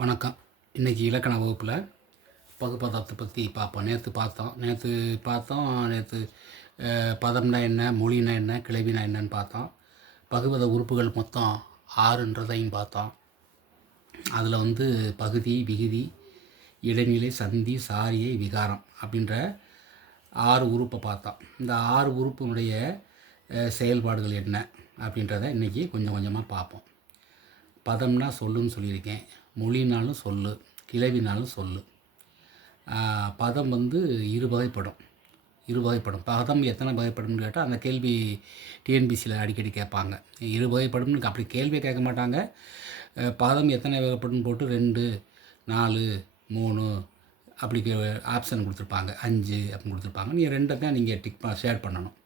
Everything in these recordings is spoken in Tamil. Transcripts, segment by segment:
வணக்கம். இன்றைக்கி இலக்கண வகுப்பில் பகுபதத்தை பற்றி பார்ப்போம். நேற்று பதம்னா என்ன, மொழினா என்ன, கிளவினா என்னன்னு பார்த்தோம். பகுபத உறுப்புகள் மொத்தம் 6ன்றதையும் பார்த்தோம். அதில் பகுதி, விகுதி, இடைநிலை, சந்தி, சாரியை, விகாரம் அப்படின்ற 6 உறுப்பை பார்த்தோம். இந்த 6 உறுப்பினுடைய செயல்பாடுகள் என்ன அப்படின்றத இன்றைக்கி கொஞ்சம் கொஞ்சமாக பார்ப்போம். பதம்னா சொல்லுன்னு சொல்லியிருக்கேன். மொழினாலும் சொல்லு, கிளவினாலும் சொல்லு. பதம் இரு வகைப்படும். பதம் எத்தனை வகைப்படும்னு கேட்டால் அந்த கேள்வி டிஎன்பிசியில் அடிக்கடி கேட்பாங்க. இரு வகைப்படும்னு அப்படி கேள்வியை கேட்க மாட்டாங்க. பதம் எத்தனை வகைப்படும் போட்டு 2, 4, 3 அப்படி ஆப்ஷன் கொடுத்துருப்பாங்க. 5 அப்படின்னு கொடுத்துருப்பாங்க. நீங்கள் 2 தான் நீங்கள் ஷேர் பண்ணணும்.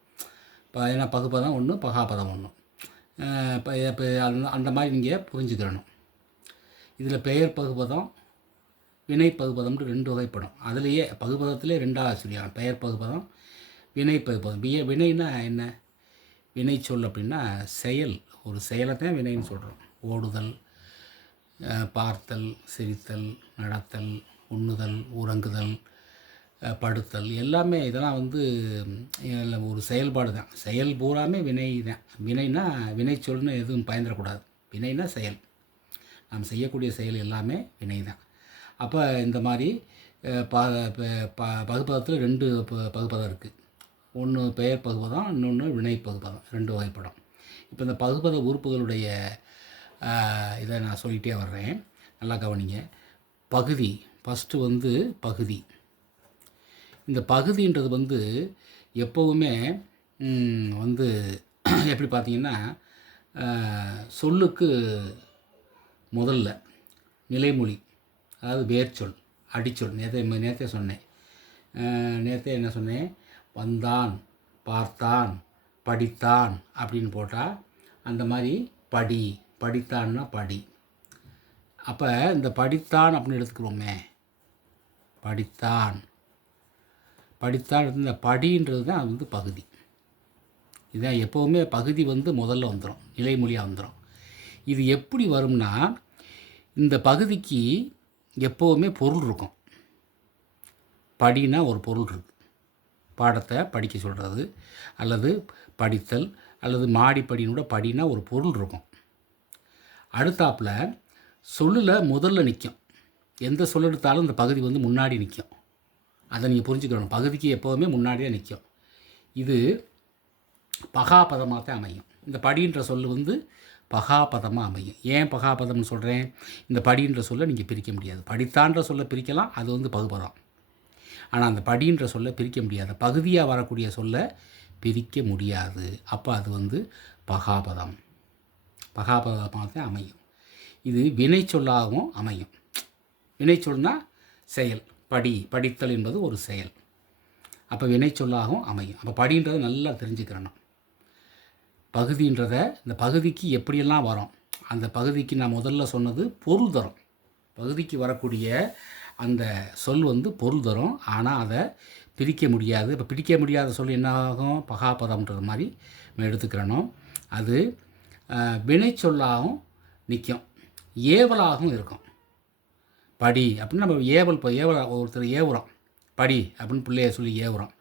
இப்போ ஏன்னா பகுப்பதம் ஒன்று, பகாபதம் ஒன்று. இப்போ அந்த மாதிரி நீங்கள் புரிஞ்சுக்கிறணும். இதில் பெயர் பகுபதம், வினை பகுபதம்னு 2 வகைப்படும். அதுலேயே பகுபதத்திலே 2ஆக சொல்லியாங்க. பெயர் பகுபதம், வினை பகுபதம். வினைன்னா என்ன? வினை சொல் அப்படின்னா செயல். ஒரு செயலை தான் வினைன்னு சொல்கிறோம். ஓடுதல், பார்த்தல், சிரித்தல், நடத்தல், உண்ணுதல், உறங்குதல், படுத்தல் எல்லாமே இதெல்லாம் ஒரு செயல்பாடு தான். செயல் பூராமே வினை தான். வினைனா வினை சொல்னு எதுவும் பயந்துடக்கூடாது. வினைனா செயல். நாம் செய்யக்கூடிய செயல் எல்லாமே வினை தான். அப்போ இந்த மாதிரி பகுப்பதத்தில் 2 பகுப்பதம் இருக்குது. ஒன்று பெயர் பகுப்பதம், இன்னொன்று வினை பகுப்பதம். 2 வகைப்படும். இப்போ இந்த பகுப்பத உறுப்புகளுடைய இதை நான் சொல்லிகிட்டே வர்றேன். நல்லா கவனிங்க. பகுதி ஃபஸ்ட்டு பகுதி. இந்த பகுதின்றது எப்போவுமே எப்படி பார்த்தீங்கன்னா, சொல்லுக்கு முதல்ல நிலைமொழி, அதாவது வேர்ச்சொல், அடிச்சொல். நேற்றே சொன்னேன். நேற்றே என்ன சொன்னேன்? வந்தான், பார்த்தான், படித்தான் அப்படின்னு போட்டால் அந்த மாதிரி படித்தான்னா படி. அப்போ இந்த படித்தான் அப்படின்னு எடுத்துக்கிறோமே, படித்தான் இந்த படின்றது தான் பகுதி. இதான் எப்போவுமே பகுதி முதல்ல வந்துடும், நிலைமொழியாக வந்துடும். இது எப்படி வரும்னா, இந்த பகுதிக்கு எப்போவுமே பொருள் இருக்கும். படினா ஒரு பொருள் இருக்குது. பாடத்தை படிக்க சொல்கிறது, அல்லது படித்தல், அல்லது மாடிப்படினோட படினா ஒரு பொருள் இருக்கும். அடுத்தாப்பில் சொல்லில் முதல்ல நிற்கும். எந்த சொல் எடுத்தாலும் இந்த பகுதி முன்னாடி நிற்கும். அதை நீங்கள் புரிஞ்சுக்கணும். பகுதிக்கு எப்போவுமே முன்னாடியே நிற்கும். இது பகாபதமாக தான் அமையும். இந்த படின்ற சொல் பகாபதமாக அமையும். ஏன் பகாபதம்னு சொல்கிறேன்? இந்த படின்ற சொல்லை நீங்கள் பிரிக்க முடியாது. படித்தான்ற சொல்லை பிரிக்கலாம், அது பகுபதம். ஆனால் அந்த படின்ற சொல்லை பிரிக்க முடியாது. பகுதியாக வரக்கூடிய சொல்லை பிரிக்க முடியாது. அப்போ அது பகாபதம். பகாபதமாக தான் அமையும். இது வினை சொல்லாகவும் அமையும். வினை சொல்னா செயல். படித்தல் என்பது ஒரு செயல். அப்போ வினை சொல்லாகவும் அமையும். அப்போ படின்றதை நல்லா தெரிஞ்சுக்கிறணும். பகுதின்றதை இந்த பகுதிக்கு எப்படியெல்லாம் வரும், அந்த பகுதிக்கு நான் முதல்ல சொன்னது பொருள் தரும். பகுதிக்கு வரக்கூடிய அந்த சொல் பொருள் தரும். ஆனால் அதை பிரிக்க முடியாது. இப்போ பிரிக்க முடியாத சொல் என்ன ஆகும்? பகாபதம்ன்றது மாதிரி நம்ம எடுத்துக்கிறணும். அது வினை சொல்லாகவும் நிற்கும், ஏவலாகவும் இருக்கும். படி அப்படின்னு நம்ம ஒருத்தர் ஏவுறோம். படி அப்படின்னு பிள்ளைய சொல்லி ஏவுறோம்.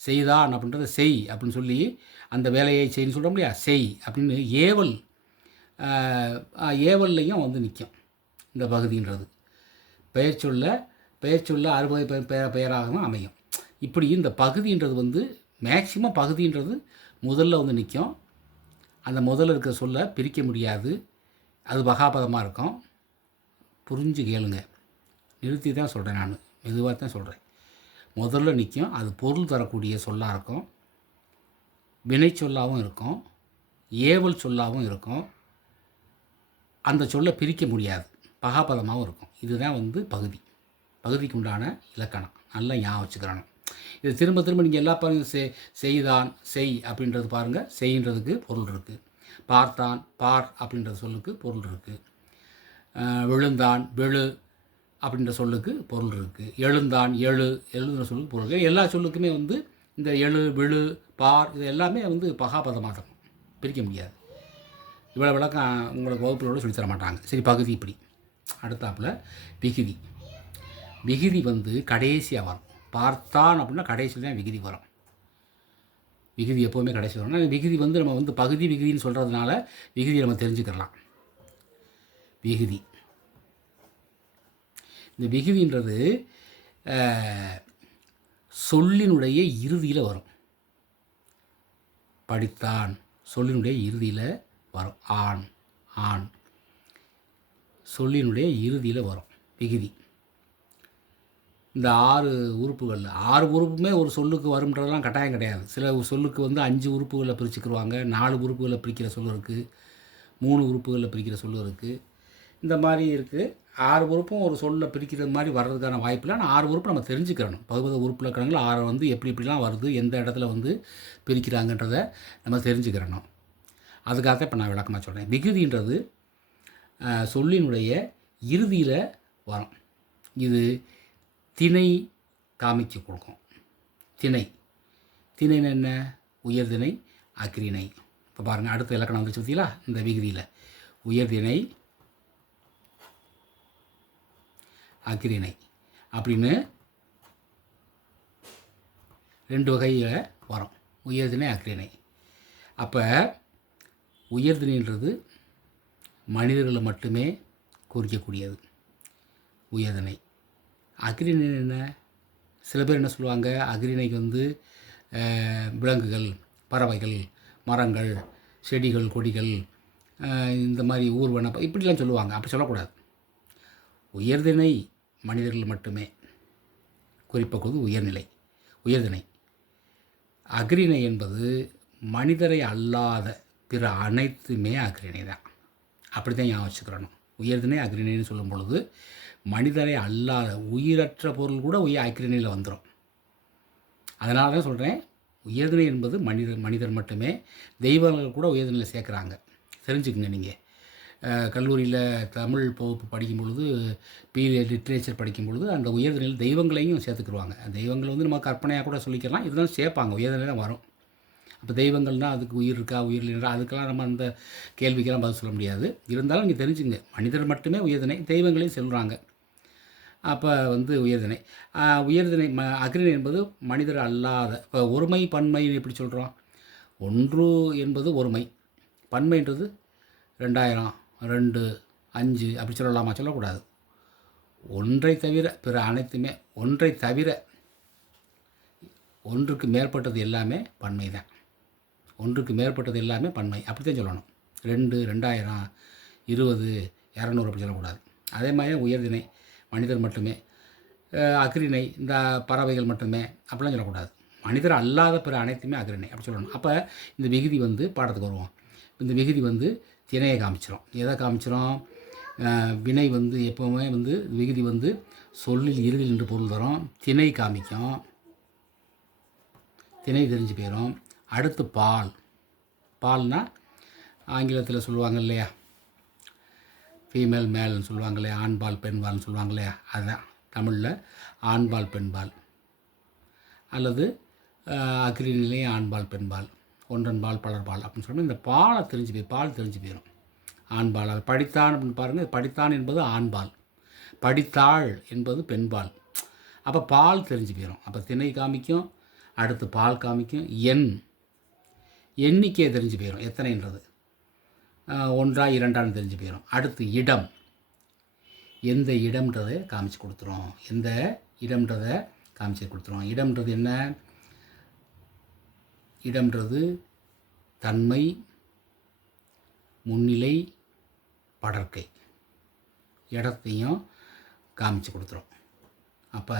செய்தான் அப்படின்றத செய் அப்படின்னு சொல்லி அந்த வேலையை செய்யணும்னு சொல்கிறோம் இல்லையா? செய் அப்படின்னு ஏவல்லையும் நிற்கும் இந்த பகுதின்றது. பெயர் சொல்ல அறுபது பெயராகவும் அமையும். இப்படி இந்த பகுதின்றது மேக்சிமம் பகுதின்றது முதல்ல நிற்கும். அந்த முதல்ல இருக்கிற சொல்ல பிரிக்க முடியாது. அது பகாபதமாக இருக்கும். புரிஞ்சு கேளுங்க. நிறுத்தி தான் சொல்கிறேன், நான் மெதுவாக தான் சொல்கிறேன். முதல்ல நிற்கும். அது பொருள் தரக்கூடிய சொல்லாக இருக்கும். வினை சொல்லாகவும் இருக்கும், ஏவல் சொல்லாகவும் இருக்கும். அந்த சொல்லை பிரிக்க முடியாது, பகாபதமாகவும் இருக்கும். இதுதான் பகுதி. பகுதிக்கு உண்டான இலக்கணம். நல்லா ஞாபகம் வச்சுக்கிறணும். இது திரும்ப திரும்ப நீங்கள் எல்லா பாருங்கள். செய்தான், செய் அப்படின்றது பாருங்கள். செய்ன்றதுக்கு பொருள் இருக்குது. பார்த்தான், பார் அப்படின்ற சொல்லுக்கு பொருள் இருக்குது. விழுந்தான், வெளு அப்படின்ற சொல்லுக்கு பொருள் இருக்குது. எழுந்தான், எழுன்ற சொல்லுக்கு பொருள் இருக்குது. எல்லா சொல்லுக்குமே இந்த எழு, விழு, பார் இது எல்லாமே பகாபதமாக இருக்கும். பிரிக்க முடியாது. இவ்வளோ விளக்கம் உங்களுக்கு வகுப்புகளோட சொல்லித்தர மாட்டாங்க. சரி, பகுதி இப்படி. அடுத்தாப்புல விகுதி. விகுதி வந்து கடைசியாக வரும். பார்த்தான் அப்படின்னா கடைசியில் தான் விகுதி வரும். விகுதி எப்போவுமே கடைசி வரும். ஆனால் விகுதி வந்து நம்ம வந்து பகுதி விகுதின்னு சொல்கிறதுனால விகுதி நம்ம தெரிஞ்சுக்கலாம். விகுதி, இந்த விகுதின்றது சொல்லினுடைய இறுதியில் வரும். படித்தான் சொல்லினுடைய இறுதியில் வரும். ஆண் ஆண் சொல்லினுடைய இறுதியில் வரும் விகுதி. இந்த 6 உறுப்புகளில் 6 உறுப்புமே ஒரு சொல்லுக்கு வரும்ன்றதெல்லாம் கட்டாயம் கிடையாது. சில சொல்லுக்கு வந்து 5 உறுப்புகளில் பிரிச்சுக்கிடுவாங்க. 4 உறுப்புகளில் பிரிக்கிற சொல்லு இருக்குது, 3 உறுப்புகளில் பிரிக்கிற சொல்லு இருக்குது. இந்த மாதிரி இருக்குது. 6 உறுப்பும் ஒரு சொல்லில் பிரிக்கிறது மாதிரி வர்றதுக்கான வாய்ப்பில்லை. ஆனால் 6 உறுப்பு நம்ம தெரிஞ்சுக்கிறணும். பகுதி உறுப்பு இலக்கணங்கள் 6 வந்து எப்படிலாம் வருது, எந்த இடத்துல வந்து பிரிக்கிறாங்கன்றதை நம்ம தெரிஞ்சுக்கிறணும். அதுக்காக இப்போ நான் விளக்கமாக சொல்கிறேன். விகுதின்றது சொல்லினுடைய இறுதியில் வரும். இது திணை காமிச்சு கொடுக்கும். திணை திணைன்னு என்ன? உயர்திணை, அக்கிரிணை. இப்போ பாருங்கள், அடுத்த இலக்கணம் வந்துச்சு பார்த்தீங்களா? இந்த விகுதியில் உயர்திணை, அக்கிரிணை அப்படின்னு 2 வகையில் வரும். உயர்திணை, அக்கிரிணை. அப்போ உயர்திணைன்றது மனிதர்களை மட்டுமே குறிக்கக்கூடியது உயர்திணை. அக்ரிணை என்ன? சில பேர் என்ன சொல்லுவாங்க, அக்ரிணைக்கு வந்து விலங்குகள், பறவைகள், மரங்கள், செடிகள், கொடிகள், இந்த மாதிரி ஊர்வன இப்படிலாம் சொல்லுவாங்க. அப்படி சொல்லக்கூடாது. உயர்திணை மனிதர்கள் மட்டுமே குறிப்பது உயர்நிலை, உயர்திணை. அக்ரிணை என்பது மனிதரை அல்லாத பிற அனைத்துமே அக்ரிணை தான். அப்படி தான் ஞாபகம் வச்சுக்கிறணும். உயர்திணை அக்ரிணைன்னு சொல்லும் பொழுது மனிதரை அல்லாத உயிரற்ற பொருள் கூட அக்ரிணையில் வந்துடும். அதனால தான் சொல்கிறேன், உயர்திணை என்பது மனிதர் மட்டுமே. தெய்வங்கள் கூட உயர்திணையில் சேர்க்குறாங்க. தெரிஞ்சுக்குங்க. நீங்கள் கல்லூரியில் தமிழ் வகுப்பு படிக்கும் பொழுது, லிட்ரேச்சர் படிக்கும் பொழுது அந்த உயர்திணையில் தெய்வங்களையும் சேர்த்துக்குருவாங்க. தெய்வங்கள் வந்து நம்ம கற்பனையாக கூட சொல்லிக்கலாம். இதுதான் சேர்ப்பாங்க, உயர்திணையில் தான் வரும். அப்போ தெய்வங்கள்னால் அதுக்கு உயிர் இருக்கா, உயிர் இல்லைன்றா அதுக்கெல்லாம் நம்ம அந்த கேள்விக்கெல்லாம் பதில் சொல்ல முடியாது. இருந்தாலும் நீங்கள் தெரிஞ்சுங்க, மனிதர் மட்டுமே உயர்திணை, தெய்வங்களையும் சொல்கிறாங்க. அப்போ வந்து உயர்திணை. உயர்திணை அக்ரிணை என்பது மனிதர் அல்லாத. இப்போ ஒருமை பன்மை எப்படி சொல்கிறோம்? ஒன்று என்பது ஒருமை, பன்மைன்றது 2000, 2, 5 அப்படி சொல்லலாமா? சொல்லக்கூடாது. ஒன்றை தவிர பிற அனைத்துமே, ஒன்றை தவிர ஒன்றுக்கு மேற்பட்டது எல்லாமே பன்மை தான். ஒன்றுக்கு மேற்பட்டது எல்லாமே பன்மை, அப்படி தான் சொல்லணும். 2, 2000, 20, 200 அப்படி சொல்லக்கூடாது. அதே மாதிரி உயர்திணை மனிதர் மட்டுமே, அக்ரிணை இந்த பறவைகள் மட்டுமே அப்படிலாம் சொல்லக்கூடாது. மனிதர் அல்லாத பிற அனைத்துமே அக்ரிணை அப்படி சொல்லணும். அப்போ இந்த விகுதி வந்து பாடத்துக்கு வருவோம். இந்த விகுதி வந்து திணையை காமிச்சிடும். எதை காமிச்சிடும்? வினை வந்து எப்போவுமே வந்து விகுதி வந்து சொல்லில் இறுதியில் என்று பொருள் தரும். திணை காமிக்கும், திணை தெரிஞ்சு போயிடும். அடுத்து பால். பால்னால் ஆங்கிலத்தில் சொல்லுவாங்க இல்லையா, ஃபீமேல் மேல்னு சொல்லுவாங்க இல்லையா, ஆண்பால் பெண்பால்னு சொல்லுவாங்க இல்லையா, அதுதான் தமிழில் ஆண்பால் பெண்பால், அல்லது அக்ரிணையிலேயே ஆண்பால் பெண்பால், ஒன்றன்பால் பலர்பால் அப்படின்னு சொல்லி இந்த பாலை தெரிஞ்சு போய் பால் தெரிஞ்சு போயிடும். ஆண்பால். அது படித்தான் அப்படின்னு பாருங்கள், படித்தான் என்பது ஆண்பால், படித்தாள் என்பது பெண்பால். அப்போ பால் தெரிஞ்சு போயிடும். அப்போ திணை காமிக்கும், அடுத்து பால் காமிக்கும். எண்ணிக்கையை தெரிஞ்சு போயிடும், எத்தனைன்றது 1, 2 தெரிஞ்சு போயிடும். அடுத்து இடம், எந்த இடம்ன்றதை காமிச்சு கொடுத்துரும். எந்த இடம்ன்றதை காமிச்சு கொடுத்துரும். இடம்ன்றது என்ன? இடம்ன்றது தன்மை, முன்னிலை, படர்க்கை, இடத்தையும் காமிச்சு கொடுத்துரும். அப்போ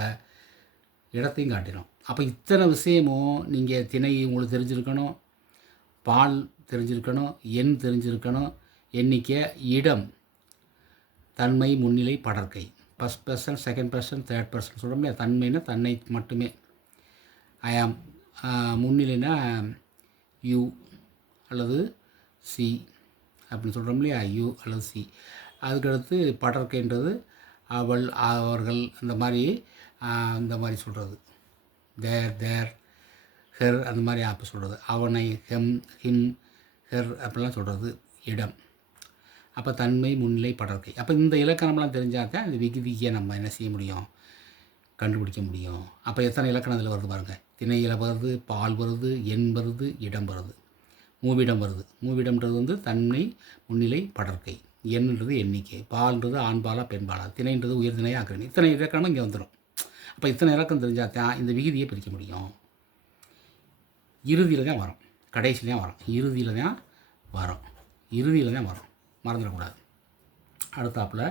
இடத்தையும் காட்டிடும். அப்போ இத்தனை விஷயமும் நீங்கள் திணை உங்களுக்கு தெரிஞ்சிருக்கணும், பால் தெரிஞ்சிருக்கணும், எண் தெரிஞ்சிருக்கணும், எண்ணிக்கை, இடம், தன்மை, முன்னிலை, படர்க்கை, first person, second person, third person சொல்ல முடியாது. தன்மைனா தன்னை மட்டுமே, ஐ ஆம். முன்னிலைனா யூ அல்லது சி அப்படின்னு சொல்கிறோம் இல்லையா, யூ அல்லது சி. அதுக்கடுத்து படர்க்கைன்றது அவள், அவர்கள், இந்த மாதிரி சொல்கிறது. தேர், ஹெர் அந்த மாதிரி அப்போ சொல்கிறது. அவனை, ஹெம், ஹிம், ஹெர் அப்படிலாம் சொல்கிறது. இடம். அப்போ தன்மை, முன்னிலை, படர்க்கை. அப்போ இந்த இலக்கணம்லாம் தெரிஞ்சால் தான் இந்த விகுதியை நம்ம என்ன செய்ய முடியும், கண்டுபிடிக்க முடியும். அப்போ எத்தனை இலக்கணம் இதில் வருது பாருங்கள். திணையில் வருது, பால் வருது, எண் வருது, இடம் வருது, மூவிடம் வருது. மூவிடம்ன்றது வந்து தன்மை, முன்னிலை, படர்க்கை. எண்ணுன்றது எண்ணிக்கை, பால்ன்றது ஆண்பாலா பெண்பாலா, திணைன்றது உயர்திணையா ஆக்கிரணி. இத்தனை இலக்கணமும் இங்கே வந்துடும். அப்போ இத்தனை இலக்கணம் தெரிஞ்சால் தான் இந்த விகுதியை பிரிக்க முடியும். இறுதியில் தான் வரும், கடைசியில் தான் வரும், இறுதியில் தான் வரும், இறுதியில் தான் வரும், மறந்துடக்கூடாது. அடுத்தாப்பில்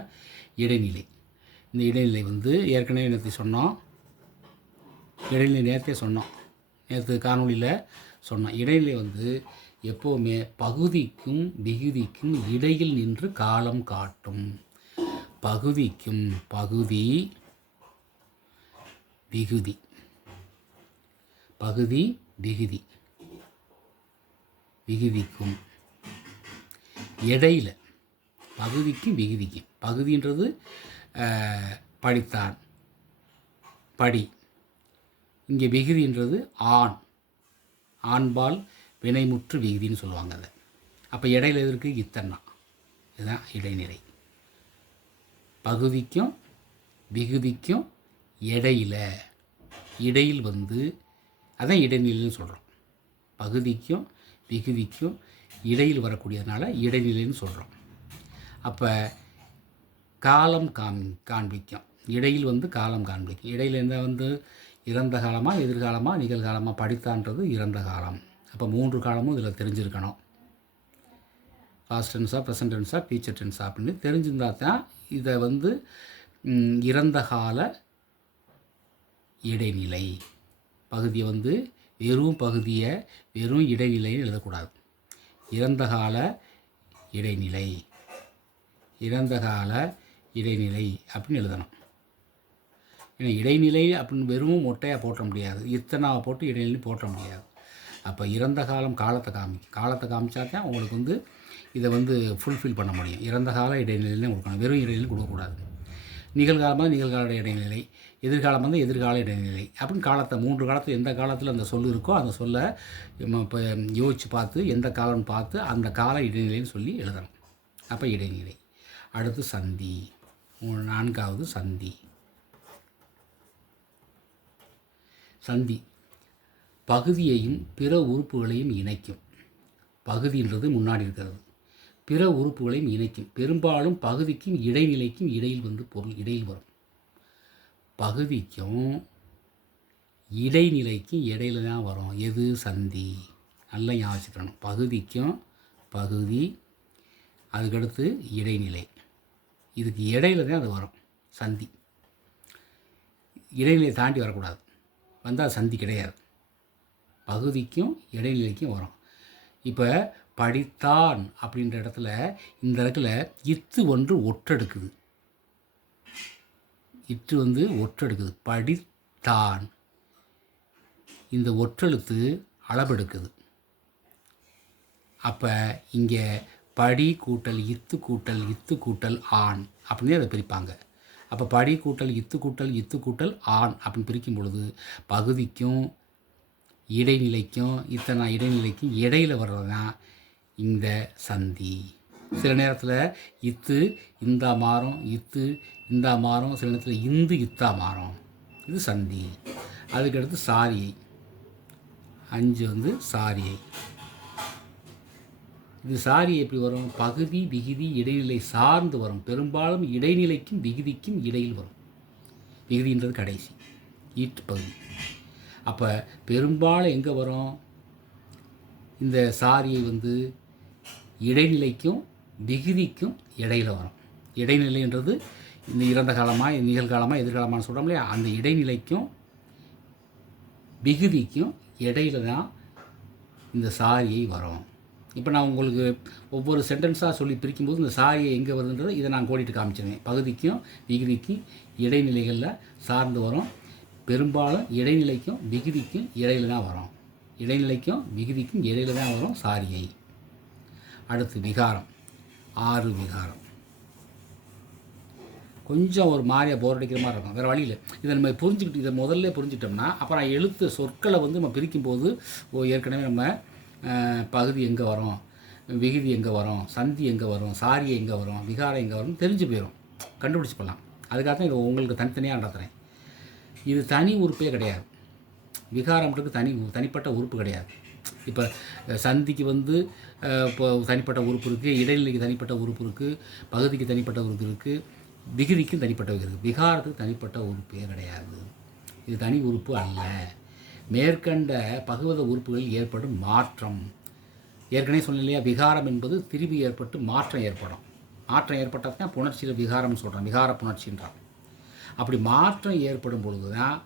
இடைநிலை. இந்த இடைநிலை வந்து ஏற்கனவே நேற்று சொன்னோம். இடைநிலை நேரத்தே சொன்னோம், நேற்று காணொலியில் சொன்னோம். இடைநிலை வந்து எப்போவுமே பகுதிக்கும் விகுதிக்கும் இடையில் நின்று காலம் காட்டும். பகுதிக்கும், பகுதி விகுதி, பகுதி விகுதி, விகுதிக்கும் இடையில், பகுதிக்கும் விகுதிக்கும். பகுதின்றது படித்தான், படி. இங்கே விகுதின்றது ஆண், ஆண்பால் வினைமுற்று விகுதின்னு சொல்லுவாங்க அதை. அப்போ இடையில எதற்கு இத்தன்னா, இதுதான் இடைநிலை. பகுதிக்கும் விகுதிக்கும் இடையில், இடையில் வந்து அதான் இடைநிலைன்னு சொல்கிறோம். பகுதிக்கும் விகுதிக்கும் இடையில் வரக்கூடியதுனால இடைநிலைன்னு சொல்கிறோம். அப்போ காலம் காண்பிக்கும். இடையில் வந்து காலம் காண்பிக்கும். இடையில் என்ன வந்து இறந்த காலமாக, எதிர்காலமாக, நிகழ்காலமாக. படித்தான்றது இறந்த காலம். அப்போ 3 காலமும் இதில் தெரிஞ்சிருக்கணும். பாஸ்ட் டென்ஸா, ப்ரெசன்ட் டென்ஸா, ஃபியூச்சர் டென்ஸா அப்படின்னு தெரிஞ்சிருந்தால் தான் இதை வந்து இறந்த கால இடைநிலை. பகுதியை வந்து வெறும் பகுதியை வெறும் இடைநிலைன்னு எழுதக்கூடாது. இறந்த கால இடைநிலை, இறந்த கால இடைநிலை அப்படின்னு எழுதணும். ஏன்னா இடைநிலை அப்படின்னு வெறும் மொட்டையாக போட்ட முடியாது, இத்தனாவை போட்டு இடைநிலை போட்ட முடியாது. அப்போ இறந்த காலம் காலத்தை காலத்தை காமிச்சா தான் உங்களுக்கு வந்து இதை வந்து ஃபுல்ஃபில் பண்ண முடியும். இறந்த கால இடைநிலைன்னு கொடுக்கணும், வெறும் இடைநிலை கொடுக்கக்கூடாது. நிகழ்காலமாக நிகழ்கால இடைநிலை, எதிர்காலம் வந்து எதிர்கால இடைநிலை அப்படின்னு காலத்தை 3 காலத்தில் எந்த காலத்தில் அந்த சொல் இருக்கோ அந்த சொல்லை இப்போ யோசித்து பார்த்து எந்த காலம்னு பார்த்து அந்த கால இடைநிலைன்னு சொல்லி எழுதணும். அப்போ இடைநிலை. அடுத்து சந்தி, 4வது சந்தி. சந்தி பகுதியையும் பிற உறுப்புகளையும் இணைக்கும். பகுதின்றது முன்னாடி இருக்கிறது, பிற உறுப்புகளையும் இணைக்கும். பெரும்பாலும் பகுதிக்கும் இடைநிலைக்கும் இடையில் வந்து பொருள் இடையில் வரும். பகுதிக்கும் இடைநிலைக்கும் இடையில தான் வரும். எது? சந்தி. நல்லா ஞாபகம். பகுதிக்கும் பகுதி, அதுக்கடுத்து இடைநிலை, இதுக்கு இடையில தான் அது வரும் சந்தி. இடைநிலையை தாண்டி வரக்கூடாது, வந்தால் சந்தி கிடையாது. பகுதிக்கும் இடைநிலைக்கும் வரும். இப்போ படித்தான் அப்படின்ற இடத்துல இந்த இடத்துல இத்து ஒன்று ஒற்றெடுக்குது. இற்று வந்து ஒற்றெடுக்குது. படித்தான், இந்த ஒற்றெழுத்து அளவெடுக்குது. அப்போ இங்கே படி கூட்டல் இத்து கூட்டல் இத்து கூட்டல் ஆண் அப்படின்னு அதை பிரிப்பாங்க. அப்போ படி கூட்டல் இத்து கூட்டல் இத்து கூட்டல் ஆண் அப்படின்னு பிரிக்கும் பொழுது பகுதிக்கும் இடைநிலைக்கும் இத்தனை இடைநிலைக்கும் இடையில் வர்றது தான் இந்த சந்தி. சில நேரத்தில் இத்து இந்தா மாறும், இத்து இந்தா மாறும், சில நேரத்தில் இந்து இத்தா மாறும். இது சந்தி. அதுக்கடுத்து சாரியை, 5 வந்து சாரியை. இது சாரி எப்படி வரும்? பகுதி விகுதி இடைநிலை சார்ந்து வரும். பெரும்பாலும் இடைநிலைக்கும் விகுதிக்கும் இடையில் வரும். விகுதின்றது கடைசி, ஈட்டு பகுதி. அப்போ பெரும்பாலும் எங்கே வரும்? இந்த சாரியை வந்து இடைநிலைக்கும் விகுதிக்கும் இடையில் வரும். இடைநிலைன்றது இந்த இறந்த காலமாக நிகழ்காலமாக எதிர்காலமானு சொல்கிறோம் இல்லையா, அந்த இடைநிலைக்கும் விகுதிக்கும் இடையில தான் இந்த சாரியை வரும். இப்போ நான் உங்களுக்கு ஒவ்வொரு சென்டென்ஸாக சொல்லி பிரிக்கும்போது இந்த சாரியை எங்கே வருதுன்றது இதை நான் கோடிட்டு காமிச்சிருவேன். பகுதிக்கும் விகுதிக்கும் இடைநிலைகளில் சார்ந்து வரும். பெரும்பாலும் இடைநிலைக்கும் விகுதிக்கும் இடையில தான் வரும். இடைநிலைக்கும் விகுதிக்கும் இடையில தான் வரும் சாரியை. அடுத்து விகாரம், 6 விகாரம். கொஞ்சம் ஒரு மாதிரியாக போர் அடிக்கிற மாதிரி இருக்கும், வேறு வழியில். இதை நம்ம புரிஞ்சுக்கிட்டு இதை முதல்ல புரிஞ்சிட்டோம்னா அப்புறம் எழுத்து சொற்களை வந்து நம்ம பிரிக்கும்போது ஏற்கனவே நம்ம பகுதி எங்கே வரும், விகுதி எங்கே வரும், சந்தி எங்கே வரும், சாரி எங்கே வரும், விகாரம் எங்கே வரும் தெரிஞ்சு போயிடும், கண்டுபிடிச்சி போடலாம். அதுக்காக தான் இது உங்களுக்கு தனித்தனியாக நடத்துகிறேன். இது தனி உறுப்பே கிடையாது. விகாரம்ன்றது தனிப்பட்ட உறுப்பு கிடையாது. இப்போ சந்திக்கு வந்து இப்போ தனிப்பட்ட உறுப்பு இருக்குது, இடைநிலைக்கு தனிப்பட்ட உறுப்பு இருக்குது, பகுதிக்கு தனிப்பட்ட உறுப்பு இருக்குது, விகுதிக்கும் தனிப்பட்ட இருக்குது. விகாரத்துக்கு தனிப்பட்ட உறுப்பே கிடையாது. இது தனி உறுப்பு அல்ல. மேற்கண்ட பகுவத உறுப்புகளில் ஏற்படும் மாற்றம், ஏற்கனவே சொன்ன இல்லையா, விகாரம் என்பது திரிபு ஏற்பட்டு மாற்றம் ஏற்படும். மாற்றம் ஏற்பட்டால் தான் புணர்ச்சியில் விகாரம்னு சொல்கிறோம், விகார புணர்ச்சின்றான். அப்படி மாற்றம் ஏற்படும் பொழுது தான்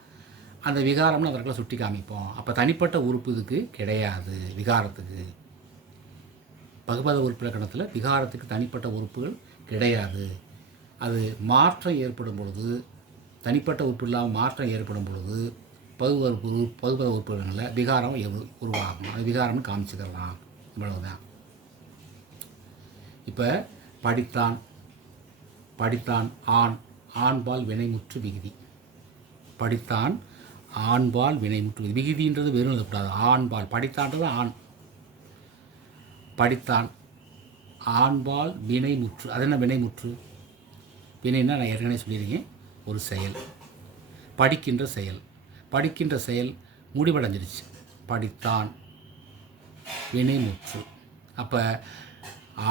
அந்த விகாரம்னு அந்த இடத்துல சுட்டி காமிப்போம். அப்போ தனிப்பட்ட உறுப்பு இதுக்கு கிடையாது. விகாரத்துக்கு பகுபத உறுப்பு இலக்கணத்தில் விகாரத்துக்கு தனிப்பட்ட உறுப்புகள் கிடையாது. அது மாற்றம் ஏற்படும் பொழுது, தனிப்பட்ட உறுப்பு இல்லாமல் மாற்றம் ஏற்படும் பொழுது பகுபத உறுப்புகளில் விகாரம் உருவாகும். அது விகாரம்னு காமிச்சுக்கலாம். இவ்வளவுதான். இப்போ படித்தான் ஆண்பால் வினைமுற்று விகுதி. படித்தான் ஆண்பால் வினைமுற்று விகுதி. விகுதின்றது வெறும் எழுதக்கூடாது. ஆண்பால் படித்தான்றது ஆண். படித்தான் ஆண்பால் வினைமுற்று. அது என்ன வினைமுற்று? வினைன்னா நான் ஏற்கனவே சொல்லியிருக்கேன், ஒரு செயல், படிக்கின்ற செயல் முடிவடைஞ்சிருச்சு. படித்தான் வினைமுற்று. அப்போ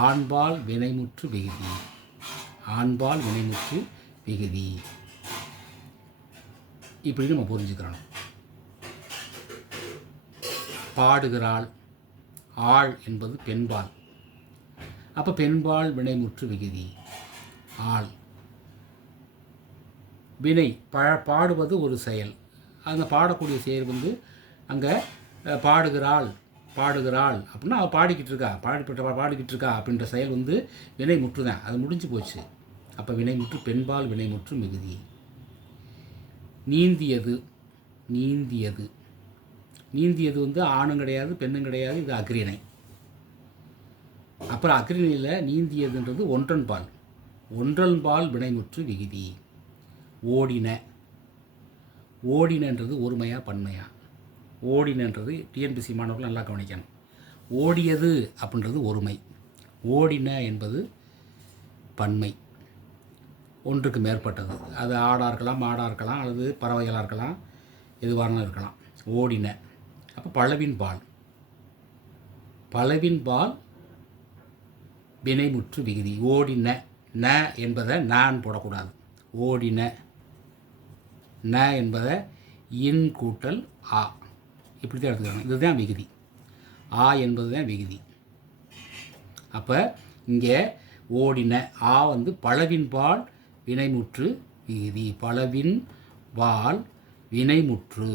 ஆண்பால் வினைமுற்று விகுதி. ஆண்பால் வினைமுற்று விகுதி இப்படி நம்ம புரிஞ்சுக்கிறோம். பாடுகிறாள், ஆள் என்பது பெண்பால். அப்போ பெண்பால் வினைமுற்று விகுதி. ஆள் வினை பாடுவது ஒரு செயல். அந்த பாடக்கூடிய செயல் வந்து அங்கே பாடுகிறாள் அப்படின்னா அவள் பாடிக்கிட்டு இருக்கா அப்படின்ற செயல் வந்து வினை முற்று தான். அது முடிஞ்சு போச்சு. அப்போ வினைமுற்று பெண்பால் வினைமுற்று மிகுதி. நீந்தியது வந்து ஆணும் கிடையாது பெண்ணும் கிடையாது, இது அக்ரிணை. அப்புறம் அக்ரிணையில் நீந்தியதுன்றது ஒன்றன்பால் வினைமுற்று விகுதி. ஓடினன்றது ஒருமையா பன்மையா? ஓடினன்றது டிஎன்பிசி மாணவர்கள் நல்லா கவனிக்கணும். ஓடியது அப்படின்றது ஒருமை, ஓடின என்பது பன்மை, ஒன்றுக்கு மேற்பட்டது. அது ஆடாக இருக்கலாம், மாடாக இருக்கலாம், அல்லது பறவைகளாக இருக்கலாம், எதுவாக இருக்கலாம். ஓடின. அப்போ பலவின் பால் வினைமுற்று விகுதி. ஓடின ந என்பதை நான் போடக்கூடாது. ஓடின ந என்பதை இன் கூட்டல் ஆ இப்படி தான் எடுத்துக்கணும். இதுதான் விகுதி. ஆ என்பது தான் விகுதி. அப்போ இங்கே ஓடின ஆ வந்து பலவின்பால் வினைமுற்று விகுதி. பலவின் பால் வினைமுற்று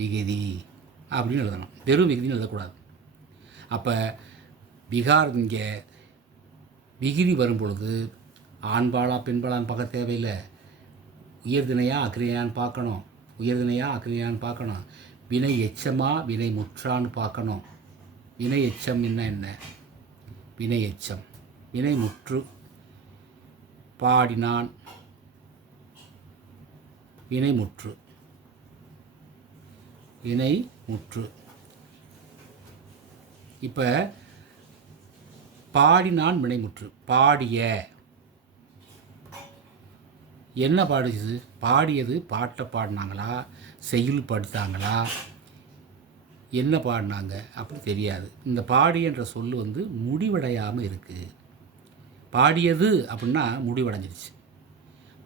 விகுதி அப்படின்னு எழுதணும். வெறும் விகுதின்னு எழுதக்கூடாது. அப்போ இங்கே விகுதி வரும் பொழுது ஆண்பாலா பெண்பாலான்னு பார்க்க தேவையில்லை. உயர்திணையா அக்ரியான்னு பார்க்கணும். வினை எச்சமா வினை முற்றான்னு பார்க்கணும். வினை எச்சம் என்ன? வினை எச்சம் வினை முற்று. பாடினான் வினை முற்று. இப்போ பாடினான் வினைமுற்று. பாடிய என்ன பாடுச்சு? பாடியது பாட்டை பாடினாங்களா, செய்யுள் படித்தாங்களா, என்ன பாடினாங்க அப்படி தெரியாது. இந்த பாடியன்ற சொல் வந்து முடிவடையாமல் இருக்குது. பாடியது அப்படின்னா முடிவடைஞ்சிருச்சு.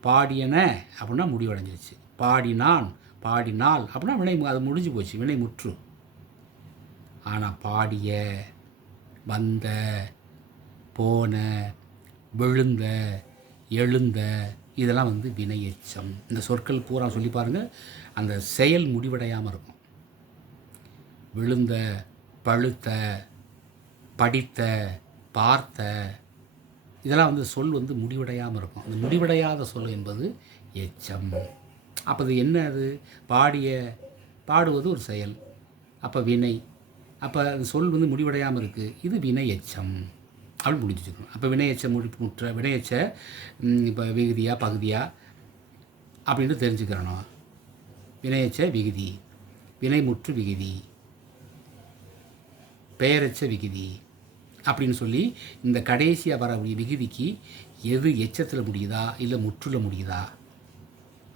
பாடியன அப்படின்னா முடிவடைஞ்சிருச்சு. பாடினாள் அப்படின்னா வினை, அது முடிஞ்சு போச்சு, வினை முற்று. ஆனால் பாடிய, வந்த, போன, விழுந்த, எழுந்த இதெல்லாம் வந்து வினை எச்சம். இந்த சொற்கள் பூரா சொல்லி பாருங்கள், அந்த செயல் முடிவடையாமல் இருக்கும். விழுந்த, பழுத்த, படித்த, பார்த்த இதெல்லாம் வந்து சொல் வந்து முடிவடையாமல் இருக்கும். அந்த முடிவடையாத சொல் என்பது எச்சம். அப்போ அது என்ன? அது பாடுவது ஒரு செயல், அப்போ வினை. அப்போ அந்த சொல் வந்து முடிவடையாமல் இருக்குது, இது வினை எச்சம் அப்படின்னு முடிஞ்சுக்கணும். அப்போ வினையச்ச வினையச்ச இப்போ விகுதியா பகுதியா அப்படின்ட்டு தெரிஞ்சுக்கிறணும். வினையச்ச விகுதி, வினைமுற்று விகுதி. பெயரெச்ச விகுதி அப்படின்னு சொல்லி இந்த கடைசியாக வரக்கூடிய விகுதிக்கு எது எச்சத்தில் முடியுதா இல்லை முற்றுல முடியுதா,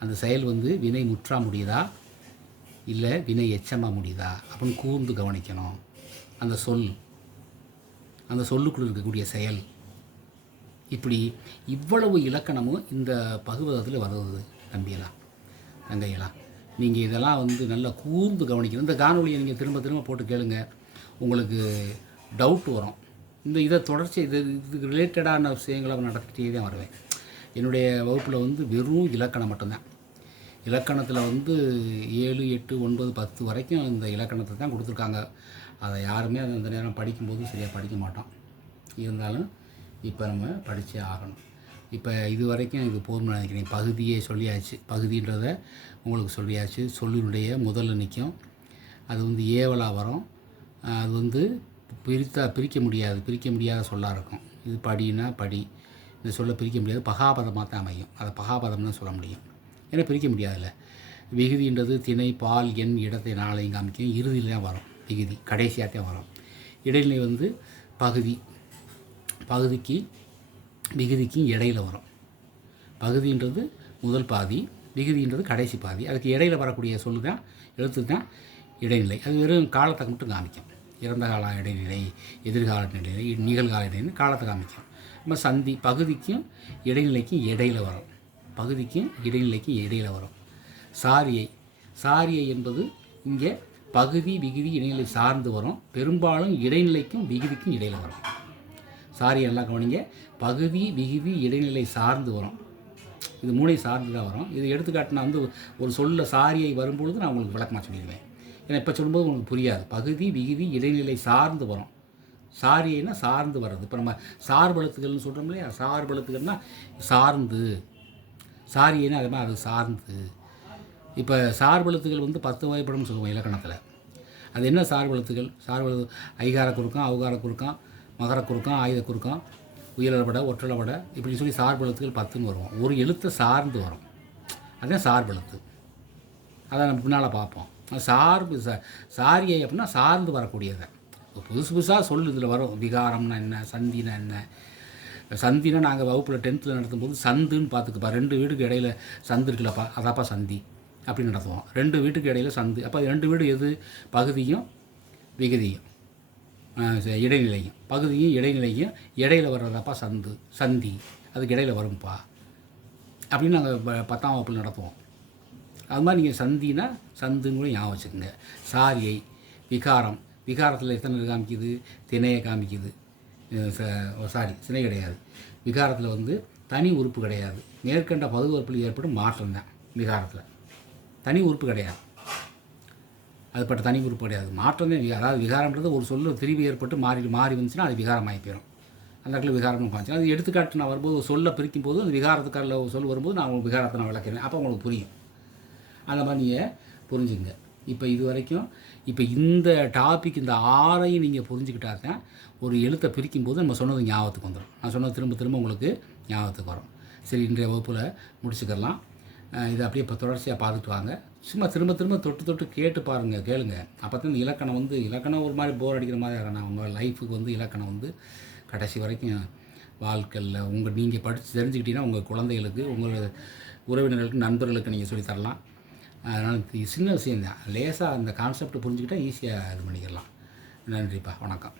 அந்த செயல் வந்து வினை முற்றா முடியுதா இல்லை வினை எச்சமாக முடியுதா அப்படின்னு கூர்ந்து கவனிக்கணும். அந்த சொல்லுக்குள்ள இருக்கக்கூடிய செயல், இப்படி இவ்வளவு இலக்கணமும் இந்த பகுவதத்தில் வருது தம்பியெல்லாம் தங்கையெல்லாம். நீங்கள் இதெல்லாம் வந்து நல்லா கூர்ந்து கவனிக்கணும். இந்த காணொலியை நீங்கள் திரும்ப திரும்ப போட்டு கேளுங்க, உங்களுக்கு டவுட் வரும். இதை தொடர்ச்சி இதுக்கு ரிலேட்டடான விஷயங்களை நடத்திட்டே தான் வருவேன். என்னுடைய வகுப்பில் வந்து வெறும் இலக்கணம் மட்டும்தான். இலக்கணத்தில் வந்து 7, 8, 9, 10 வரைக்கும் இந்த இலக்கணத்தை தான் கொடுத்துருக்காங்க. அதை யாருமே அந்த நேரம் படிக்கும்போது சரியாக படிக்க மாட்டோம். இருந்தாலும் இப்போ நம்ம படித்தே ஆகணும். இப்போ இது வரைக்கும் இது போதும்னு நினைக்கிறேன். பகுதியே சொல்லியாச்சு. பகுதின்றதை உங்களுக்கு சொல்லியாச்சு. சொல்லினுடைய முதல்ல நிற்கும். அது வந்து ஏவலாக வரும். அது வந்து பிரிக்க முடியாத சொல்லாக இருக்கும். இது படினா படி, இந்த சொல்ல பிரிக்க முடியாது. பகாபதமாக தான் அமையும். அதை பகாபதம் தான் சொல்ல முடியும். ஏன்னா பிரிக்க முடியாதுல்ல. விகுதின்றது திணை, பால், எண், இடத்தை, நாளையும் காமிக்கும். இறுதியில் தான் வரும் விகுதி, கடைசியாக தான் வரும். இடைநிலை வந்து பகுதிக்கு விகுதிக்கும் இடையில் வரும். பகுதின்றது முதல் பாதி, விகுதின்றது கடைசி பாதி. அதுக்கு இடையில் வரக்கூடிய சொல்லு தான், எழுத்து தான் இடைநிலை. அது வெறும் காலத்தை மட்டும் காமிக்கும். இறந்த கால இடைநிலை, எதிர்கால இடைநிலை, நிகழ்கால இடைநிலை, காலத்தை காமிக்கும். நம்ம சந்தி பகுதிக்கும் இடைநிலைக்கும் இடையில் வரும். பகுதிக்கும் இடைநிலைக்கும் இடையில் வரும். சாரியை என்பது இங்கே பகுதி விகுதி இடைநிலை சார்ந்து வரும். பெரும்பாலும் இடைநிலைக்கும் விகுதிக்கும் இடையில் வரும். சாரியை நல்லா கவனிங்க. பகுதி விகுதி இடைநிலை சார்ந்து வரும். இது மூளை சார்ந்து தான் வரும். இது எடுத்துக்காட்டினா வந்து ஒரு சொல்ல சாரியை வரும்பொழுது நான் உங்களுக்கு விளக்கமாக சொல்லிடுவேன். ஏன்னா இப்போ சொல்லும்போது உங்களுக்கு புரியாது. பகுதி விகுதி இடைநிலை சார்ந்து வரும். சாரியைனா சார்ந்து வர்றது. இப்போ நம்ம சார்பெழுத்துக்கள்னு சொல்கிறோம் இல்லையா, சார்பெழுத்துக்கள்னால் சார்ந்து, சாரியைனா அது மாதிரி அது சார்ந்து. இப்போ சார்பெழுத்துக்கள் வந்து 10 வகைப்படும் சொல்லுவோம் இலக்கணத்தில். அது என்ன சார்பெழுத்துக்கள்? ஐகார குறுக்கம், அவுகார குறுக்கம், மகர குறுக்கம், ஆயுத குறுக்கம், உயரளபட, ஒற்றளபட, இப்படி சொல்லி சார்பெழுத்துக்கள் 10ன்னு வரும். ஒரு எழுத்தை சார்ந்து வரும். அதுதான் சார்பெழுத்து. அதை நம்ம பின்னால் பார்ப்போம். சாரியை அப்படின்னா சார்ந்து வரக்கூடியதை. புதுசாக சொல் இதில் வரும். விகாரம்னா என்ன, சந்தினா என்ன. சந்தினா நாங்கள் வகுப்பில் 10th நடத்தும்போது சந்துன்னு பார்த்துக்குப்பா. 2 வீட்டுக்கு இடையில சந்து இருக்குல்லப்பா, அதாப்பா சந்தி அப்படின்னு நடத்துவோம். 2 வீட்டுக்கு இடையில சந்து. அப்போ 2 வீடு எது? பகுதியும் விகுதியும் இடைநிலையும். பகுதியும் இடைநிலையும் இடையில வர்றதாப்பா சந்தி. அதுக்கு இடையில வரும்ப்பா அப்படின்னு நாங்கள் 10ஆம் வகுப்பில் நடத்துவோம். அது மாதிரி நீங்கள் சந்தினா சந்துன்னு கூட ஞாபகம் வச்சுக்கோங்க. சாரியை, விகாரத்தில் எத்தனை காமிக்குது? திணையை காமிக்குது. சினை கிடையாது. விகாரத்தில் வந்து தனி உறுப்பு கிடையாது. மேற்கண்ட பகுவர்ப்பில் ஏற்படும் மாற்றம் தான் விகாரத்தில். தனி உறுப்பு கிடையாது. அதுப்பட்ட தனி உறுப்பு கிடையாது. மாற்றம் தான். அதாவது விகாரம்ன்றது ஒரு சொல்ல திரிவு ஏற்பட்டு மாறி வந்துச்சுன்னா அது விகாரமாகி போயிடும். அந்த இடத்துல விகாரம்னு காமிச்சு அது எடுத்துக்காட்டு நான் வரும்போது ஒரு சொல்ல பிரிக்கும் போது அந்த விகாரத்துக்கான சொல் வரும்போது நான் உங்களுக்கு விகாரத்தை நான் விளக்கிறேன். அப்போ உங்களுக்கு புரியும். அந்த மாதிரி நீங்கள் புரிஞ்சுங்க. இப்போ இது வரைக்கும் இந்த டாபிக் இந்த 6ஐயும் நீங்கள் புரிஞ்சுக்கிட்டா தான் ஒரு எழுத்தை பிரிக்கும்போது நம்ம சொன்னது ஞாபகத்துக்கு வந்துடும். நான் சொன்னது திரும்ப உங்களுக்கு ஞாபகத்துக்கு வரும். சரி, இன்றைய வகுப்பில் முடிச்சுக்கலாம். இதை அப்படியே இப்போ தொடர்ச்சியாக பார்த்துட்டு வாங்க. சும்மா திரும்ப தொட்டு கேட்டு பாருங்கள், கேளுங்க. அப்போ தான் இந்த இலக்கணம் ஒரு மாதிரி போர் அடிக்கிற மாதிரி இருக்கணும். உங்கள் லைஃபுக்கு வந்து இலக்கணம் வந்து கடைசி வரைக்கும் வாழ்க்கையில் நீங்கள் படித்து தெரிஞ்சுக்கிட்டீங்கன்னா உங்கள் குழந்தைகளுக்கு, உங்கள் உறவினர்களுக்கு, நண்பர்களுக்கு நீங்கள் சொல்லித்தரலாம். அதனால் சின்ன விஷயந்தான். லேசாக அந்த கான்செப்டை புரிஞ்சுக்கிட்டால் ஈஸியாக இது பண்ணிக்கலாம். நன்றிப்பா, வணக்கம்.